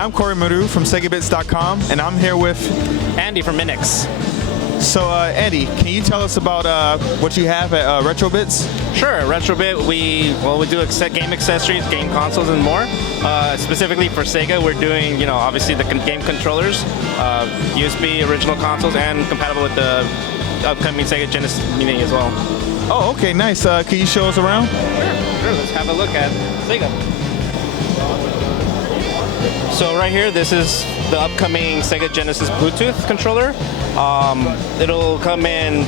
I'm Kori-Maru from SEGAbits.com, and I'm here with Andy from Innex. So, Andy, can you tell us about what you have at RetroBits? Sure, RetroBit, we do game accessories, game consoles, and more. Specifically for Sega, we're doing, obviously the game controllers, USB original consoles, and compatible with the upcoming Sega Genesis Mini as well. Oh, okay, nice. Can you show us around? Sure. Let's have a look at Sega. So right here, this is the upcoming Sega Genesis Bluetooth controller. It'll come in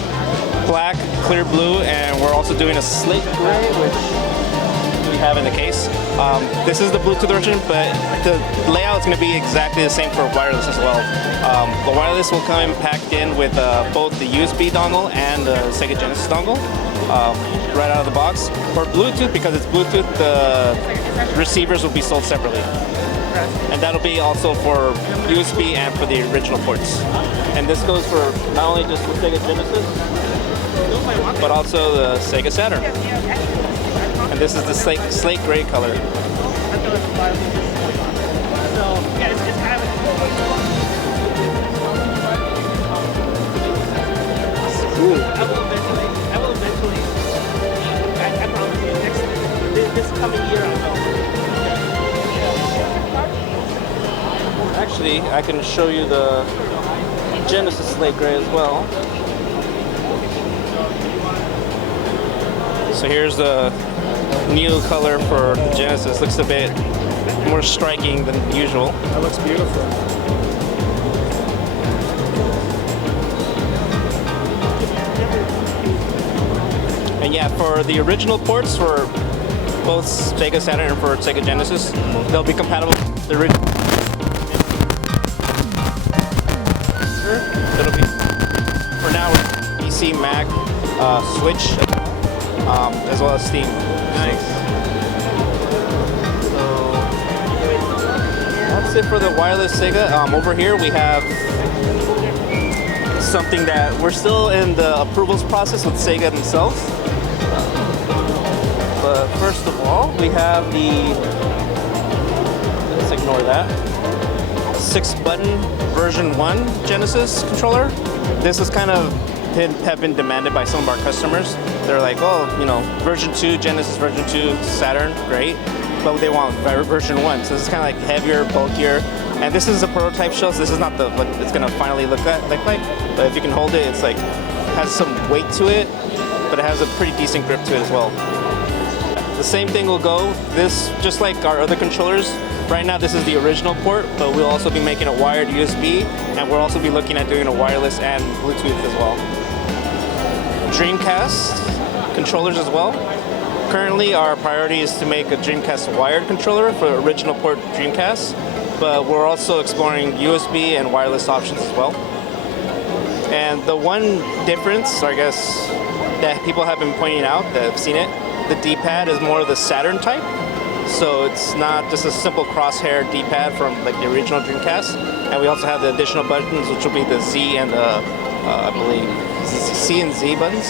black, clear blue, and we're also doing a slate gray, which we have in the case. This is the Bluetooth version, but the layout is going to be exactly the same for wireless as well. The wireless will come in packed in with both the USB dongle and the Sega Genesis dongle right out of the box. For Bluetooth, because it's Bluetooth, the receivers will be sold separately. And that'll be also for USB and for the original ports. And this goes for not only just the Sega Genesis, but also the Sega Saturn. And this is the slate gray color. Ooh. I will eventually, I promise you, this coming year I will. Actually, I can show you the Genesis slate gray as well. So here's the new color for Genesis. Looks a bit more striking than usual. That looks beautiful. And yeah, for the original ports for both Sega Saturn and for Sega Genesis, they'll be compatible with the original. It'll be for now with PC, Mac, Switch, as well as Steam. Nice. So that's it for the wireless Sega. Over here we have something that we're still in the approvals process with Sega themselves. But first of all, we have the, let's ignore that, 6-button version 1 Genesis controller. This is kind of have been demanded by some of our customers. They're like, oh, version 2 Genesis, version 2 Saturn, great, but they want version 1. So this is kind of like heavier, bulkier, and this is a prototype shell, so this is not what it's gonna finally look like. But if you can hold it, it's like has some weight to it, but it has a pretty decent grip to it as well. The same thing will go. This, just like our other controllers, right now this is the original port, but we'll also be making a wired USB, and we'll also be looking at doing a wireless and Bluetooth as well. Dreamcast controllers as well. Currently our priority is to make a Dreamcast wired controller for original port Dreamcast, but we're also exploring USB and wireless options as well. And the one difference, I guess, that people have been pointing out that have seen it, the D-pad is more of the Saturn type. So it's not just a simple crosshair D-pad from like the original Dreamcast. And we also have the additional buttons, which will be the Z and the, I believe, C and Z buttons.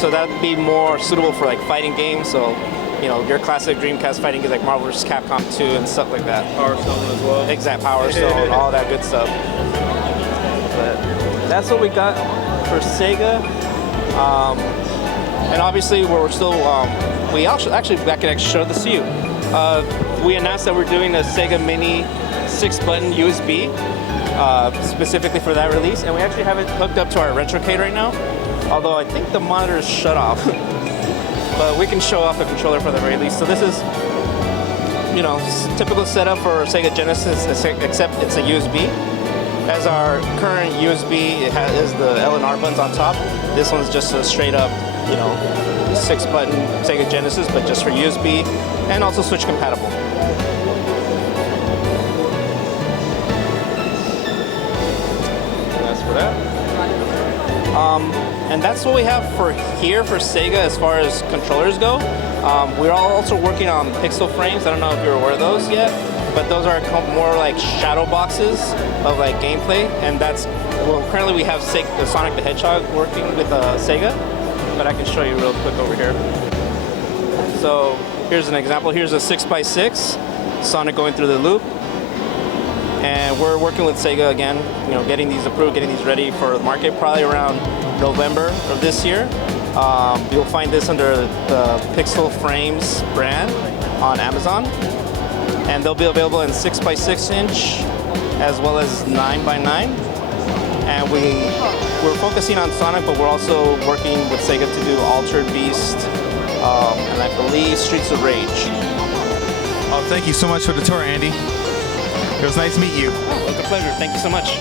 So that would be more suitable for like fighting games. So, your classic Dreamcast fighting games like Marvel vs. Capcom 2 and stuff like that. Power Stone as well. Exact Power Stone, all that good stuff. But that's what we got for Sega. And obviously we're still, we actually I can actually show this to you. We announced that we're doing a Sega Mini 6-button USB specifically for that release, and we actually have it hooked up to our retrocade right now, although I think the monitor is shut off. But we can show off the controller for the very least. So this is, typical setup for Sega Genesis, except it's a USB. As our current USB, it is the L and R buttons on top. This one's just a straight up, 6-button Sega Genesis, but just for USB and also Switch compatible. And that's for that. And that's what we have for here for Sega as far as controllers go. We're also working on pixel frames. I don't know if you're aware of those yet, but those are more like shadow boxes of like gameplay, and currently we have the Sonic the Hedgehog working with Sega, but I can show you real quick over here. So here's an example. Here's a 6x6. Sonic going through the loop. And we're working with Sega again, getting these approved, getting these ready for the market, probably around November of this year. You'll find this under the Pixel Frames brand on Amazon. And they'll be available in 6x6 inch as well as 9x9. And we're focusing on Sonic, but we're also working with Sega to do Altered Beast, and I believe Streets of Rage. Oh, thank you so much for the tour, Andy. It was nice to meet you. Oh, it was a pleasure. Thank you so much.